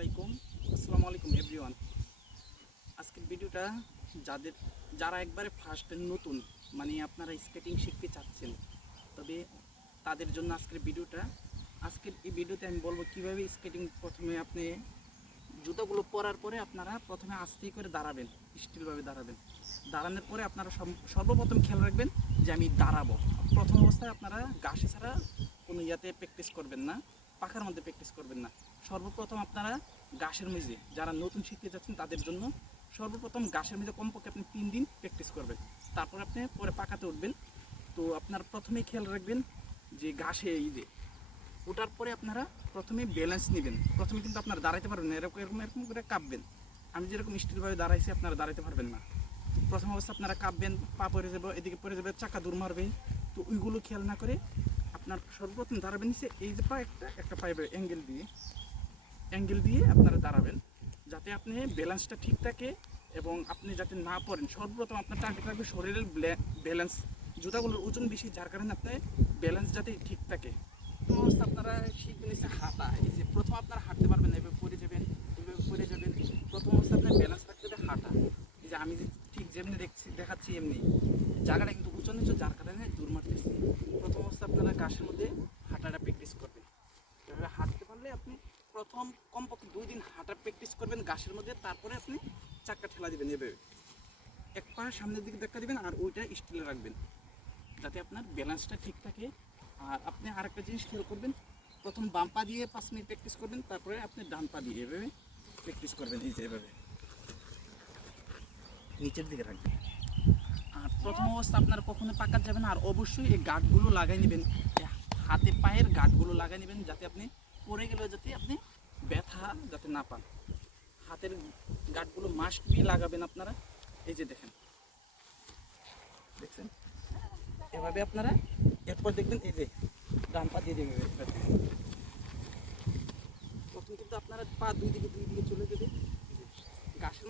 আলাইকুম, আসসালামু আলাইকুম এভরিওয়ান আজকের ভিডিওটা যাদের, যারা একবারে ফার্স্ট নতুন মানে আপনারা স্কেটিং শিখতে চাচ্ছেন, তবে তাদের জন্য আজকের ভিডিওটা, আজকের এই ভিডিওতে আমি বলব কীভাবে স্কেটিং প্রথমে আপনি জুতোগুলো পরার পরে আপনারা প্রথমে আস্তে করে দাঁড়াবেন স্টিলভাবে দাঁড়াবেন। দাঁড়ানোর পরে আপনারা সর্বপ্রথম খেয়াল রাখবেন যে আমি দাঁড়াবো। প্রথম অবস্থায় আপনারা গাছে ছাড়া কোনো ইয়াতে প্র্যাকটিস করবেন না, পাখার মধ্যে প্র্যাকটিস করবেন না। সর্বপ্রথম আপনারা গাছের মেঝে, যারা নতুন শিখতে যাচ্ছেন তাদের জন্য সর্বপ্রথম গাছের মেঝে কমপক্ষে আপনি তিন দিন প্র্যাকটিস করবেন। তারপর আপনি পরে পাকাতে উঠবেন। তো আপনার প্রথমেই খেয়াল রাখবেন যে ঘাসে এই যে ওটার পরে আপনারা প্রথমে ব্যালেন্স নেবেন। প্রথমে কিন্তু আপনারা দাঁড়াইতে পারবেন না, এরকম এরকম এরকম করে কাঁপবেন। আমি যেরকম স্টিলভাবে দাঁড়াইছি, আপনারা দাঁড়াইতে পারবেন না। প্রথম অবস্থা আপনারা কাঁপবেন, পা পড়ে যাবে, এদিকে পড়ে যাবে, চাকা দূর মারবে তো ওইগুলো খেয়াল না করে আপনার সর্বপ্রথম দাঁড়াবেন নিচে, এই যে পা একটা একটা পাইবে অ্যাঙ্গেল দিয়ে। অ্যাঙ্গেল দিয়ে আপনারা দাঁড়াবেন, যাতে আপনি ব্যালেন্সটা ঠিক থাকে এবং আপনি যাতে না পড়েন। সর্বপ্রথম আপনার টার্গেট রাখবে শরীরের ব্যালেন্স জুতাগুলোর ওজন বেশি, যার কারণে আপনার ব্যালেন্স যাতে ঠিক থাকে। প্রথম অবস্থা আপনারা শিখবেন হচ্ছে হাঁটা। এই যে প্রথম আপনারা হাঁটতে পারবেন এভাবে পড়ে যাবেন, এভাবে পড়ে যাবেন। প্রথম অবস্থা আপনার ব্যালেন্স থাকতে হবে হাঁটা। এই যে আমি ঠিক যেমনি দেখছি, দেখাচ্ছি এমনি। জায়গাটা কিন্তু উঁচু নিচু, যার কারণে দূর মারতেছি। প্রথম অবস্থা আপনারা গাছের মধ্যে হাঁটাটা প্র্যাকটিস করবেন এভাবে হাঁটতে পারলে আপনি প্রথম কমপক্ষে দুই দিন হাঁটা প্র্যাকটিস করবেন গাছের মধ্যে, তারপরে আপনি চাক্কা ঠেলা দিবেন এভাবে। এক পা সামনের দিকে ধাক্কা দিবেন আর ওইটা স্টিলে রাখবেন, যাতে আপনার ব্যালেন্সটা ঠিক থাকে। আর আপনি আরেকটা জিনিস খেয়াল করবেন, প্রথম বাম পা দিয়ে পাঁচ মিনিট প্র্যাকটিস করবেন, তারপরে আপনি ডান পা দিয়ে এভাবে প্র্যাকটিস করবেন, এই যে এভাবে। নিচের দিকে রাখবেন। আর প্রথম অবস্থা আপনার কখনো পাকাত যাবেন আর অবশ্যই এই গার্ডগুলো লাগাই নেবেন। হাতে পায়ের গার্ডগুলো লাগাই নেবেন, যাতে আপনি পড়ে গেলে যাতে আপনি ব্যথা যাতে না পান। হাতের গাঠগুলো মাস্ক দিয়ে লাগাবেন আপনারা। এই যে দেখেন। দেখছেন? এভাবে আপনারা এরপর দেখবেন এই যে ডান পা দিয়ে দেবে তখন কিন্তু আপনারা পা দুই দিকে দুই দিকে চলে যাবে। গাছের